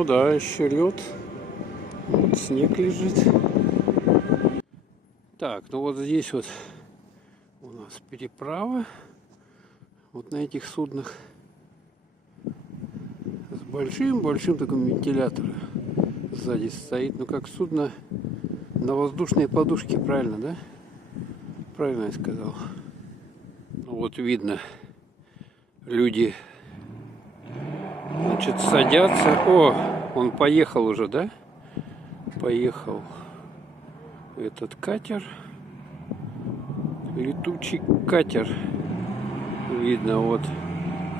Ну да, еще лед. Вот снег лежит. Так, ну вот здесь вот у нас переправа. Вот на этих суднах. С большим таким вентилятором сзади стоит. Ну как судно на воздушной подушке, правильно, да? Правильно я сказал. Ну вот видно, люди, значит, садятся. О, он поехал уже, да? Поехал этот катер. Летучий катер. Видно, вот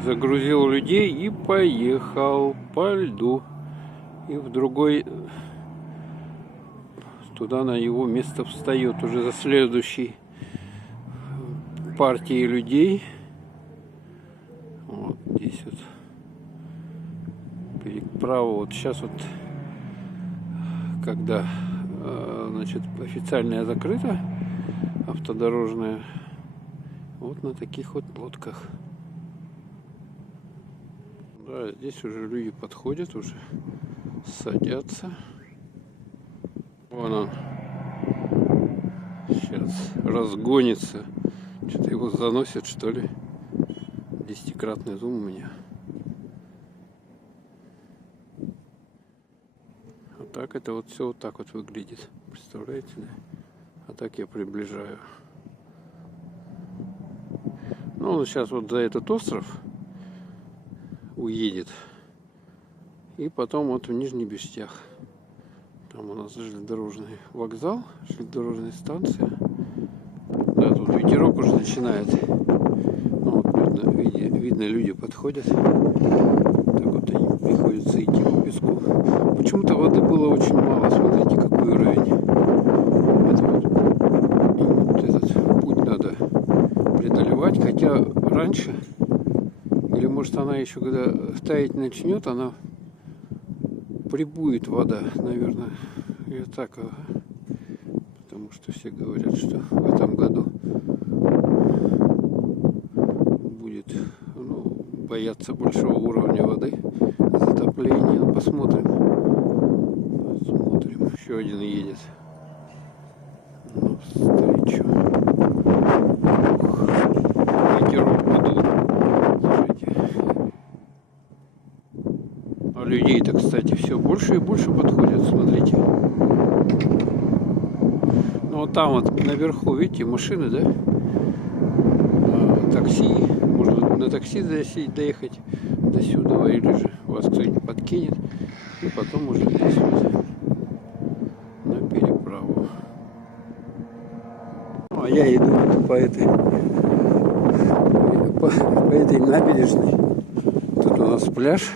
загрузил людей и поехал по льду. И в другой туда на его место встает уже за следующей партией людей. Вот здесь вот переправа. Вот сейчас вот, когда значит, официальная закрыта, автодорожная, вот на таких вот лодках. Да, здесь уже люди подходят, уже садятся. Вон он сейчас разгонится. Что-то его заносит, что ли. 10-кратный зум у меня. А так это вот все вот так вот выглядит. Представляете, да? А так я приближаю. Ну, он сейчас вот за этот остров уедет. И потом вот в Нижний Биштях. Там у нас железнодорожный вокзал, железнодорожная станция. Да, тут ветерок уже начинает. Ну, вот видно, люди подходят. Так вот они приходится идти по песку. Почему-то воды было очень мало. Смотрите, какой уровень. Это вот, и вот этот путь надо преодолевать. Хотя раньше, или может она еще когда таять начнет, она прибудет вода, наверное. И так, потому что все говорят, что в этом году будет, ну, бояться большого уровня воды, затопления. Ну, посмотрим. Смотрим. Еще один едет навстречу. Ветерок подул. Слушайте. А людей-то, кстати, все больше и больше подходят. Смотрите. Ну вот там вот наверху, видите, машины, да? Такси. Можно на такси доехать до сюда, или же вас кто-нибудь подкинет. И потом уже здесь вот на переправу. А я иду вот по этой набережной. Тут у нас пляж.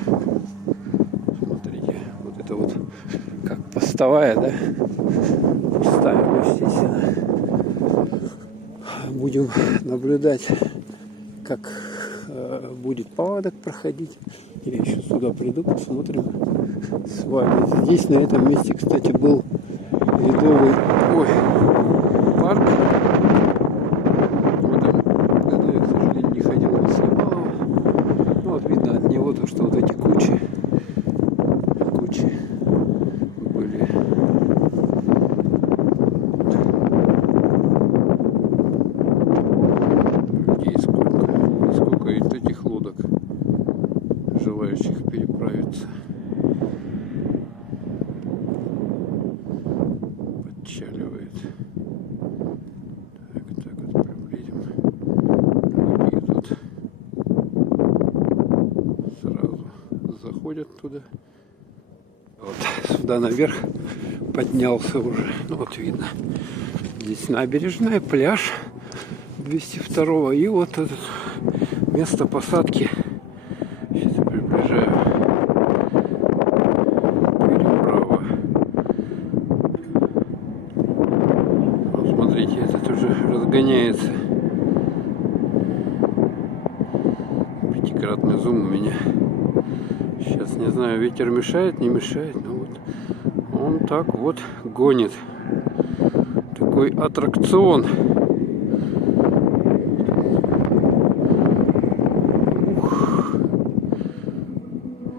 Смотрите, вот это вот как постовая, да? Пустая, естественно. Будем наблюдать, как будет паводок проходить. Я еще сюда приду, посмотрим с вами. Здесь, на этом месте, кстати, был ледовый парк. В этом году я, к сожалению, не ходил, не снимал его. Ну, вот видно от него то, что вот эти кучи были. Людей сколько из этих лодок, желающих переправиться. Подчаливает. Так вот приблизим. Люди тут сразу заходят туда. Вот сюда наверх поднялся уже. Ну, вот видно. Здесь набережная, пляж 202-го. И вот это место посадки. Сейчас я приближаю. Переправа. Вот смотрите, этот уже разгоняется. 5-кратный зум у меня. Сейчас не знаю, ветер мешает, не мешает, но вот он так вот гонит. Такой аттракцион.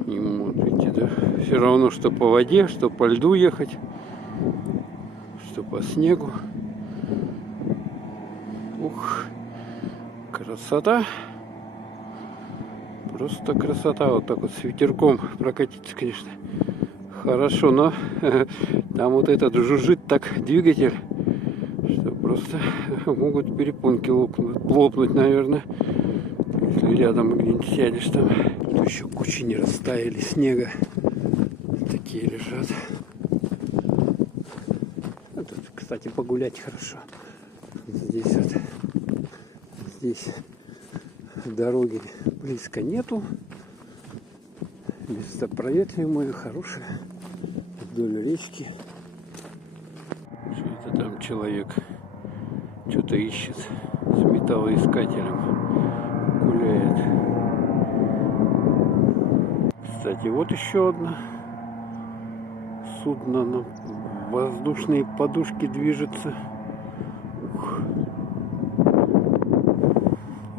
Ему, вот видите, да, Все равно, что по воде, что по льду ехать, что по снегу. Ух, красота. Просто красота. Вот так вот с ветерком прокатиться, конечно, хорошо, но там вот этот жужжит так двигатель, что просто могут перепонки лопнуть, наверное, если рядом где-нибудь сядешь там. Тут еще кучи не растаяли снега, такие лежат. Тут, кстати, погулять хорошо. Здесь вот, здесь дороги близко нету. Место проветриваемое, хорошее, вдоль речки. Что-то там человек что-то ищет с металлоискателем, гуляет. Кстати, вот еще одно судно на воздушные подушки движется. Ух.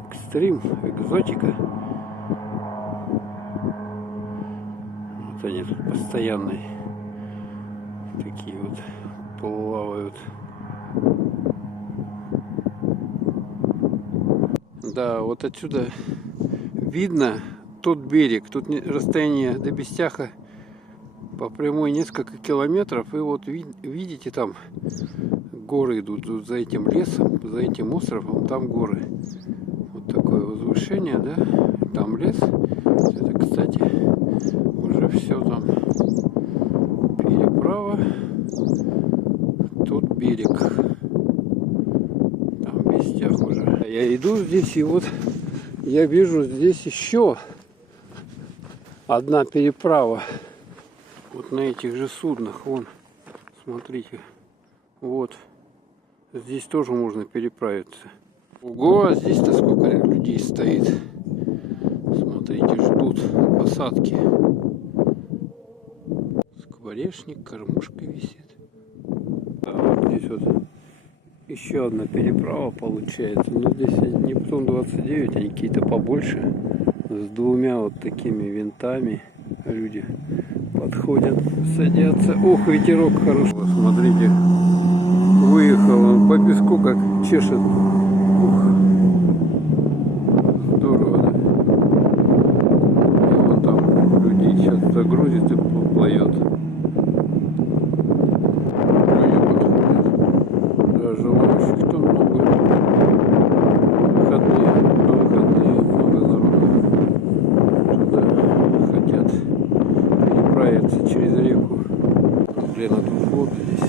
Экстрим, экзотика. Вот они тут постоянные такие вот плавают. Да, вот отсюда видно тот берег. Тут расстояние до Бестяха по прямой несколько километров. И вот видите, там горы идут за этим лесом, за этим островом. Там горы. Вот такое возвышение, да? Там лес. Это, кстати, уже все там переправа. Тут берег. Там Бестях уже. Я иду здесь, и вот я вижу здесь еще одна переправа. Вот на этих же суднах. Вон, смотрите. Вот. Здесь тоже можно переправиться. Ого, а здесь-то сколько людей стоит. Смотрите, ждут посадки. Скворечник, кормушка висит. А вот здесь вот еще одна переправа получается. Но здесь Нептун 29, они какие-то побольше. С двумя вот такими винтами. Люди подходят, садятся. Ох, ветерок хороший. Вот, смотрите, выехал он по песку, как чешет. Ух. Здорово, да? И вон там людей сейчас загрузит и поплывет. Да, желающих там много. На выходные много народу туда хотят переправиться через реку. Блин, а тут вот здесь.